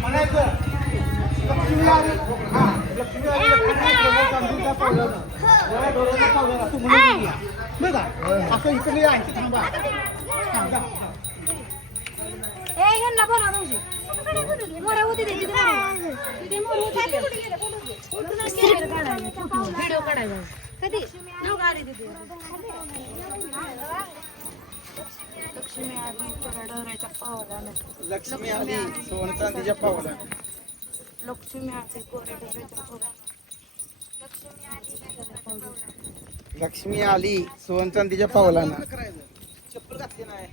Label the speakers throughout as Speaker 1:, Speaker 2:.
Speaker 1: म्हणायचं लक्ष्मी आली हा लक्ष्मी आली लक्ष्मी चांदीच्या पावलानं जरा डोळ्याच्या पावलानं तू
Speaker 2: व्हिडिओ काढायचा कधी? लक्ष्मी आली डोराच्या पावलानं
Speaker 1: लक्ष्मी आली सोन चांदीच्या
Speaker 2: लक्ष्मी आली पावलानं
Speaker 1: लक्ष्मी आली सोन चांदीच्या पावलानं चप्पल घातली नाही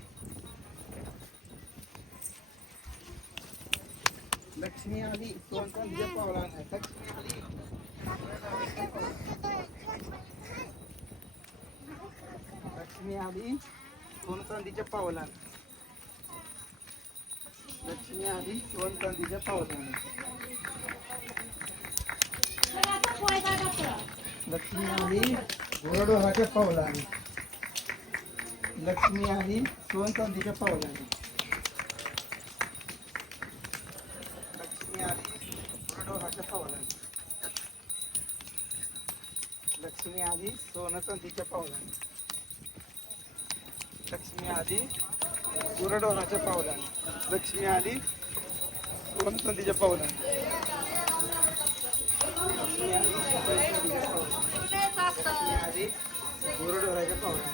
Speaker 1: लक्ष्मी आली सोन चांदीच्या पावलानं लक्ष्मी आली लक्ष्मी आली सोन चांदीच्या पावलानं लक्ष्मी आली सोन चांदीच्या पावलानं लक्ष्मी आली घोडोहाच्या पावलाने. लक्ष्मी आली सोन चांदीच्या पावलाने लक्ष्मी आली घोडोहाच्या पावलाने लक्ष्मी आधी सोनं चांदीच्या पावलाने लक्ष्मी आधी गुरडोराच्या पावलाने लक्ष्मी आधी सोन चांदीच्या पावलाने लक्ष्मी आली आधी गुरुडोराच्या पावला.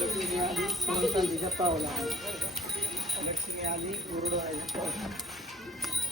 Speaker 1: लक्ष्मी आली सोन चांदीच्या पावला. लक्ष्मी आली गुरुडोराच्या पावला.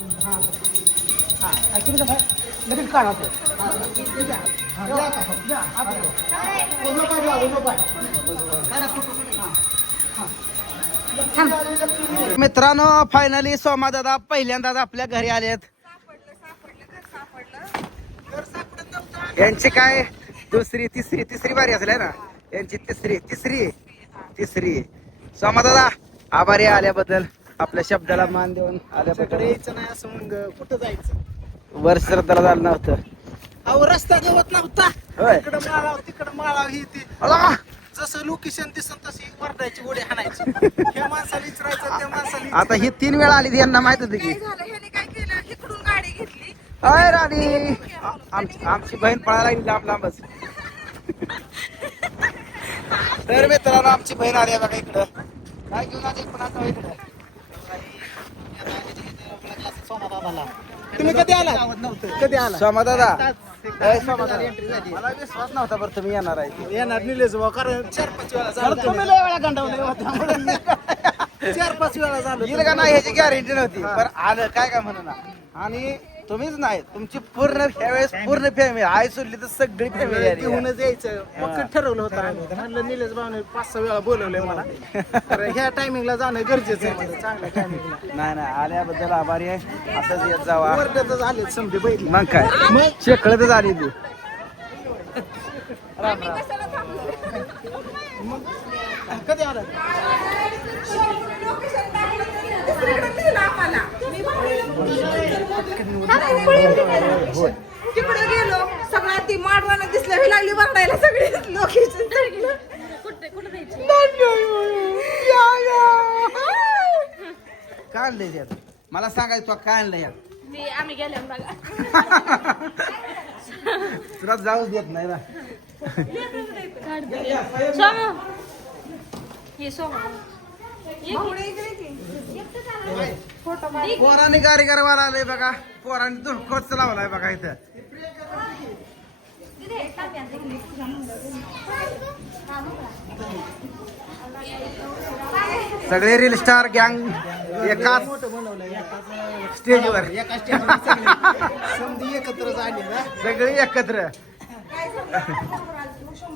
Speaker 1: हे लगेच काढा मित्रांनो फायनली सोमा दादा पहिल्यांदाच आपल्या घरी आलेत. यांची काय दुसरी तिसरी तिसरी बारी असल्या ना? यांची तिसरी तिसरी तिसरी. सोमा दादा आभारी आल्याबद्दल. आपल्या शब्दाला मान देऊन आल्याबद्दल
Speaker 3: यायचं नाही असं मग कुठं जायचं?
Speaker 1: वर्ष श्रद्धाला झालं नव्हतं.
Speaker 3: अहो रस्ता गवत नव्हता.
Speaker 1: होय.
Speaker 3: इकडं माळाव तिकडं माळाव ही ती.
Speaker 1: अला!
Speaker 3: जसं लोकेशन दिसन तशी वरडायची गोडी हाणायची. ह्या माणसाला विचारायचं त्या माणसाला
Speaker 1: आता ही तीन वेळा आली यांना माहीत होती की.
Speaker 2: झालं? ह्याने काय केलं? इकडून गाडी घेतली.
Speaker 1: अय राणी. आ- आमची आमची बहीण पळायला लागली लांब लांबच. तर मित्रांनो आमची बहीण आली आहे बघा इकडं. काय घेऊन आली पण आता इकडं?
Speaker 3: तुम्ही कधी आला कधी आला
Speaker 1: सोमा दादा अय सोमा दादा मला विश्वास नव्हता बरं तुम्ही येणार आहे.
Speaker 3: येणार निलेश भाऊ कारण चार पाच वेळा
Speaker 1: अरे
Speaker 3: झालं
Speaker 1: तुम्ही लय वेळा गंडवले हो, त्यामुळे मी-
Speaker 3: चार पाच वेळा झालं.
Speaker 1: येईल का नाही ह्याची गॅरंटी नव्हती. पण आलं. काय काय म्हणून आणि तुम्हीच नाही तुमची पूर्ण ह्यावेळेस पूर्ण फॅमिली आई सोडली तर सगळी फॅमिली
Speaker 3: घेऊनच यायचं. मग ठरवलं होतं आम्ही. म्हणलं निलेश भाऊने पाच सहा वेळा बोलवले मला. तर ह्या टायमिंगला जाणं गरजेचं आहे म्हणलं, चांगल्या टायमिंगला
Speaker 1: नाही नाही आल्याबद्दल आभारी आहे. असंच येत जावा.
Speaker 3: वर्गातच आले समजे बैल
Speaker 1: मग काय? मग? शेकळतच आली ती.
Speaker 3: कधी आला?
Speaker 2: तिकडे गेलो सगळ्या ती माडवानं दिसलं हे लागली वरडायला सगळे लोकेशन
Speaker 1: काय आणलंय त्यात मला सांगायचं तुला काय आणलं यात?
Speaker 2: ती आम्ही बघा.
Speaker 1: तुला जाऊच देत नाही ना.
Speaker 2: सोमू. हे सोमू.
Speaker 1: पोराने गाडी वाला आलंय बघा. पोराने धुळकोच लावलाय बघा इथं. सगळे रील स्टार गँग एकाच
Speaker 3: मोठं बनवलंय एकाच
Speaker 1: स्टेजवर
Speaker 3: एका स्टेजवर सगळे. एकत्र.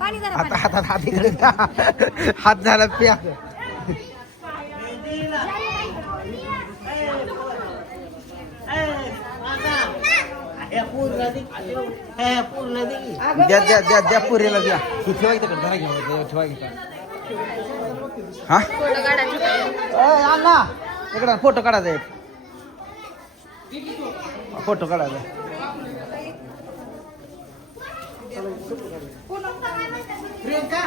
Speaker 1: आता हातात हात इकडे द्या. हात झाला प्या. द्या द्या द्या द्या पुरीला द्या. ठेवा इथं जरा घ्या ठेवा इथं. हा? अण्णा इकडं फोटो काढायचा एक फोटो काढायचा प्रियंका?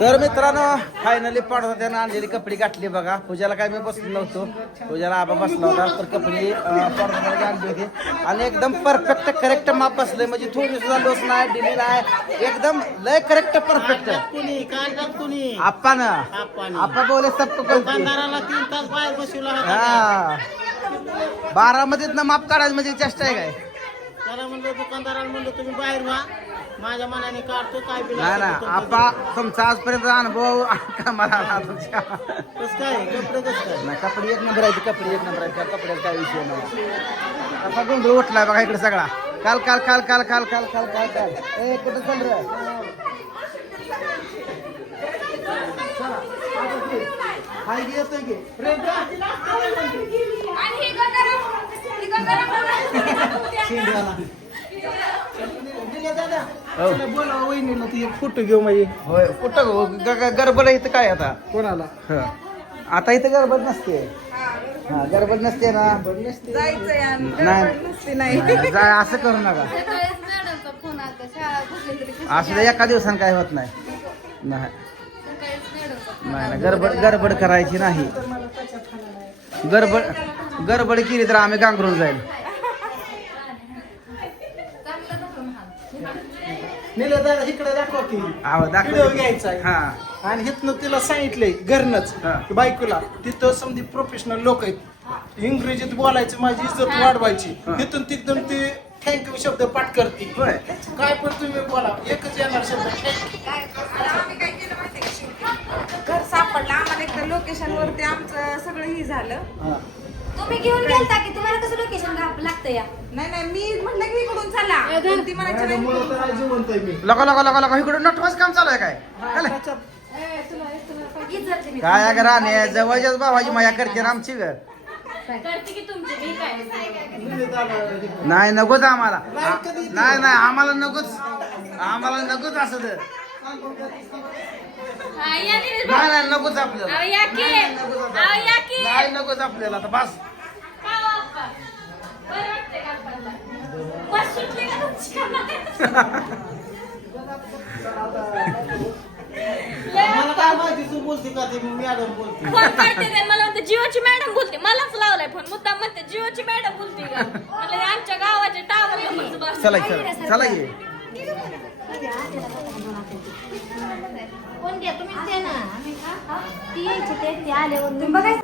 Speaker 1: तर मित्रांनो फायनली पाडता त्यानं आणलेली कपडे गाठली बघा. पूजाला काय मी बसलो नव्हतो. पूजाला आबा बसला होता तर कपडे आणली होती आणि एकदम परफेक्ट करेक्ट माप बसले म्हणजे थोडी सुद्धा लोस नाही डिली नाही एकदम लय करेक्ट परफेक्ट
Speaker 3: आप्पानी.
Speaker 1: आप्पा बोले सब हा. बारामतीत माप काढायचं म्हणजे चेष्टा आहे काय?
Speaker 3: त्याला म्हणलं दुकानदाराला म्हणलं तुम्ही बाहेर व्हा. माझ्या मनाने काढतो काय बिल
Speaker 1: नाही ना आप्पा तुमचा आजपर्यंत अनुभव कामाला आला तुमच्या.
Speaker 3: कसं काय? कपडे कसं काय?
Speaker 1: नाही कपडे एक नंबर आहे कपडे एक नंबर आहे त्या कपड्यात काय विषय नाही. असा गोंधळ उठलाय बघा इकडे सगळा. काल काल काल काल काल काल काल काल काल. ए कुठं चाल
Speaker 3: घे, येतोय. प्रियंका,
Speaker 2: आणि हे.
Speaker 3: बोलावं वहिनीला ती एक फोटो घेऊ माझी
Speaker 1: होय कुठं गो- ग- ग- गडबड इथं काय आता?
Speaker 3: कोणाला?
Speaker 1: हं. आता इथं गडबड नसते. हा गडबड नसते ना. नाही. असं करू नका.
Speaker 2: मॅडमचा फोन आता शाळा कुठली तरी
Speaker 1: असं एका दिवसानं काय होत नाही. नाही.
Speaker 2: सकाळीच मॅडमचा
Speaker 1: नाही नाही, गडबड गडबड करायची नाही. गडबड गडबड केली तर आम्ही गांगरून जाईल
Speaker 2: चांगला नको हा
Speaker 3: नेलं दादा इकडे दाखवा की.
Speaker 1: आहो
Speaker 3: व्हिडिओ
Speaker 1: दाखव
Speaker 3: घ्यायचा आहे.
Speaker 1: हा.
Speaker 3: आणि हिथनं तिला सांगितलंय घरनच
Speaker 1: हा.
Speaker 3: की बायकोला तिथं समधी प्रोफेशनल लोक आहेत. इंग्रजीत बोलायचं माझी इज्जत वाढवायची.
Speaker 1: हा.
Speaker 3: तिथून तिथून ती थँक्यू शब्द पाठ करते.
Speaker 1: होय.
Speaker 3: काय पण तुम्ही बोला एकच येणार शब्द thank
Speaker 4: आम्ही काय केलं माहितीये का शेवटी? घर सापडलं आम्हाला एकदा लोकेशन वरती आमचं सगळं ही झालं.
Speaker 2: तुम्ही घेऊन गेलता की तुम्हाला कसं लोकेशन लागतं या?
Speaker 4: नाही नाही मी म्हटलं की इकडून चला पण ती म्हणायची नाही
Speaker 3: माझ्यामुळं तर आज जिवंत आहे मी.
Speaker 1: लगा लगा लगा लगा इकडे नटवाच काम चालू आहे काय? हॅलो.
Speaker 2: विचारते मी
Speaker 1: काय अगं राणे जवळच्याच भावाची माया करते ना आमची घर.
Speaker 2: करते की तुमची मी काय?
Speaker 3: दिले दादा.
Speaker 1: नाही नकोच आम्हाला.
Speaker 3: नाही,
Speaker 1: आ- नाही नाही आम्हाला नकोच. आम्हाला नकोच असं तर.
Speaker 2: हा या
Speaker 1: नाही नाही नकोच आपल्याला.
Speaker 2: अहो, या की. अहो, या की.
Speaker 1: नाही नकोच आपल्याला. आता बस.
Speaker 2: का? बरं
Speaker 3: काय माहिती तू बोलते का ते मॅडम बोलते?
Speaker 5: फोन करते ते मला म्हणते जिओची मॅडम बोलते. मलाच लावलाय फोन मुद्दाम म्हणते जिओची मॅडम बोलते का? म्हणलं आमच्या गावाचे टावर
Speaker 1: चला चला. चला ये
Speaker 2: कोण द्या तुम्ही द्या ना. ती यायची ते ते आल्यावर तुम्ही बघायचं